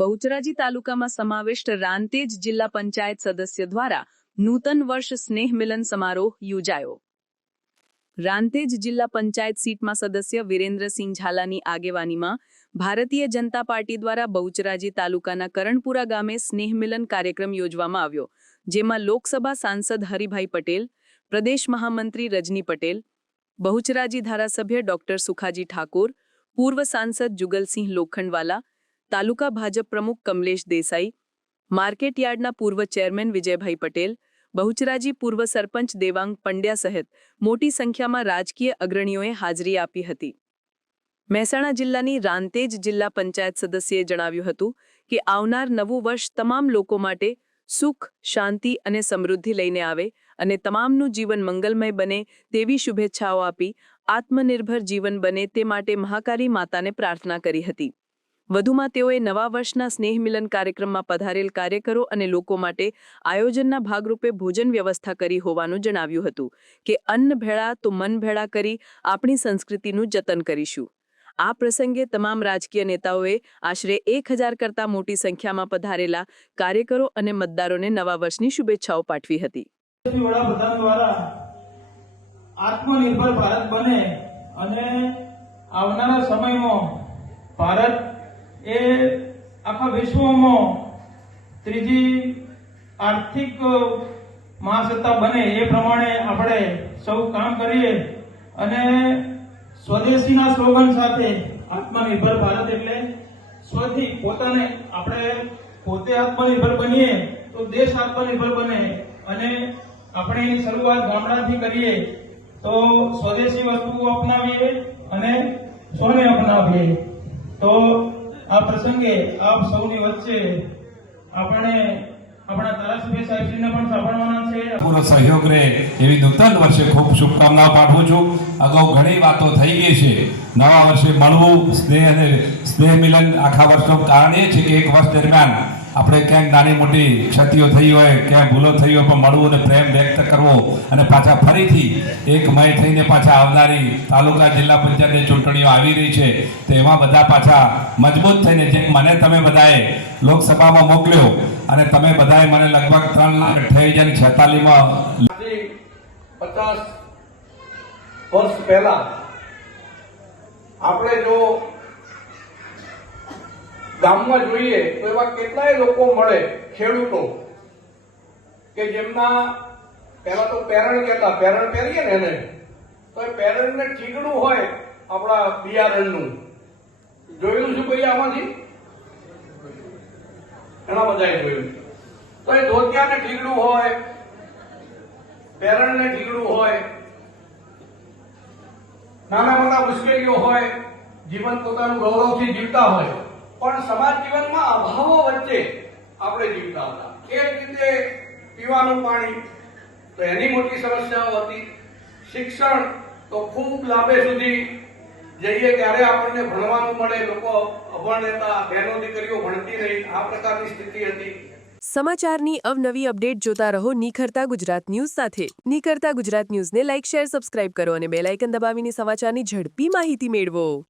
બહુચરાજી તાલુકામાં સમાવિષ્ટ રાંતેજ જિલ્લા પંચાયત સદસ્ય દ્વારા નૂતન વર્ષ સ્નેહ મિલન સમારોહ યોજાયો. રાંતેજ જિલ્લા પંચાયત સીટમાં સદસ્ય વિરેન્દ્રસિંહ ઝાલાની આગેવાનીમાં ભારતીય જનતા પાર્ટી દ્વારા બહુચરાજી તાલુકાના કરણપુરા ગામે સ્નેહ મિલન કાર્યક્રમ યોજવામાં આવ્યો, જેમાં લોકસભા સાંસદ હરિભાઈ પટેલ, પ્રદેશ મહામંત્રી રજની પટેલ, બહુચરાજી ધારાસભ્ય ડોક્ટર સુખાજી ઠાકોર, પૂર્વ સાંસદ જુગલસિંહ લોખંડવાલા તાલુકા ભાજપ પ્રમુખ કમલેશ દેસાઈ, માર્કેટ યાર્ડના પૂર્વ ચેરમેન વિજયભાઈ પટેલ, બહુચરાજી પૂર્વ સરપંચ દેવાંગ પંડ્યા સહિત મોટી સંખ્યામાં રાજકીય અગ્રણીઓએ હાજરી આપી હતી. મહેસાણા જિલ્લાની રાંતેજ જિલ્લા પંચાયત સદસ્યએ જણાવ્યું હતું કે આવનાર નવું વર્ષ તમામ લોકો માટે સુખ, શાંતિ અને સમૃદ્ધિ લઈને આવે અને તમામનું જીવન મંગલમય બને તેવી શુભેચ્છાઓ આપી આત્મનિર્ભર જીવન બને તે માટે મહાકાળી માતાને પ્રાર્થના કરી હતી. વધુમાં તેઓએ નવા વર્ષના સ્નેહ મિલન કાર્યક્રમમાં પધારેલ કાર્યકરો અને લોકો માટે આયોજનના ભાગરૂપે ભોજન વ્યવસ્થા કરી હોવાનું જણાવ્યું હતું કે અન્ન ભેળા તો મન ભેળા કરી આપણી સંસ્કૃતિનું જતન કરીશું. આ પ્રસંગે તમામ રાજકીય નેતાઓએ આશરે એક હજાર કરતાં મોટી સંખ્યામાં પધારેલા કાર્યકરો અને મતદારોને નવા વર્ષની શુભેચ્છાઓ પાઠવી હતી. વડાપ્રધાન દ્વારા આત્મનિર્ભર ભારત બને અને આવનારા સમયમાં ભારત એ આખા વિશ્વમાં ત્રીજી આર્થિક મહાસત્તા બને એ પ્રમાણે આપણે સૌ કામ કરીએ અને સ્વદેશીના સ્લોગન સાથે આત્મનિર્ભર ભારત એટલે સ્વથી પોતાને આપણે પોતે આત્મનિર્ભર બનીએ તો દેશ આત્મનિર્ભર બને અને આપણે શરૂઆત ગામડાથી કરીએ તો સ્વદેશી વસ્તુઓ અપનાવીએ અને સ્વને અપનાવીએ. તો આ પ્રસંગે આપ સૌની વચ્ચે આપણે આપણા સહયોગ રહે એવી નૂતન વર્ષે ખૂબ શુભકામનાઓ પાઠવું છું. અગાઉ ઘણી વાતો થઈ ગઈ છે. નવા વર્ષે મળવું, સ્નેહ અને સ્નેહ મિલન આખા વર્ષનો કારણ એ છે કે એક વર્ષ દરમિયાન આપણે ક્યાંક નાની મોટી ક્ષતિઓ થઈ હોય, ક્યાંક ભૂલો થઈ હોય, પણ મળવું અને પ્રેમ વ્યક્ત કરવો અને પાછા ફરીથી એક મય થઈને પાછા આવનારી તાલુકા જિલ્લા પંચાયતની ચૂંટણીઓ આવી રહી છે, તો એમાં બધા પાછા મજબૂત થઈને જેમ મને તમે બધાએ લોકસભામાં મોકલ્યો અને તમે બધાએ મને લગભગ ત્રણ લાખ અઠ્યાવીસ હજાર છેતાલીસમાં પચાસ વર્ષ પહેલા આપણે જો ગામમાં જોઈએ તો એવા કેટલાય લોકો મળે ખેડૂતો કે જેમના પહેલા તો પેરણ કહેતા, પેરણ પહેરીએ ને એને, તો એ પેરણને ઠીકડું હોય આપણા બિયારણનું. જોયેલું છે કોઈ આમાંથી? ઘણા બધાએ જોયું. તો એ ધોતિયાને ઠીકડું હોય, પેરણને ઠીકડું હોય, નાના મોટા મુશ્કેલીઓ હોય, જીવન પોતાનું ગૌરવથી જીવતા હોય. પણ સમાજ જીવનમાં અભાવો વચ્ચે આપણે જીવતા હતા. એક રીતે પીવાનું પાણી તો એની મોટી સમસ્યાઓ હતી. શિક્ષણ તો ખૂબ લાંબે સુધી જઈએ ત્યારે આપણને ભણવાનું મળે, લોકો અભણ રહેતા, બહેનો દીકરીઓ ભણતી નહીં આ પ્રકારની સ્થિતિ હતી. સમાચારની અવનવી અપડેટ જોતા રહો નિખરતા ગુજરાત ન્યૂઝ સાથે. નિખરતા ગુજરાત ન્યૂઝને લાઇક શેર, સબસ્ક્રાઇબ કરો અને બેલ આઇકન દબાવીને સમાચારની ઝડપી માહિતી મેળવો.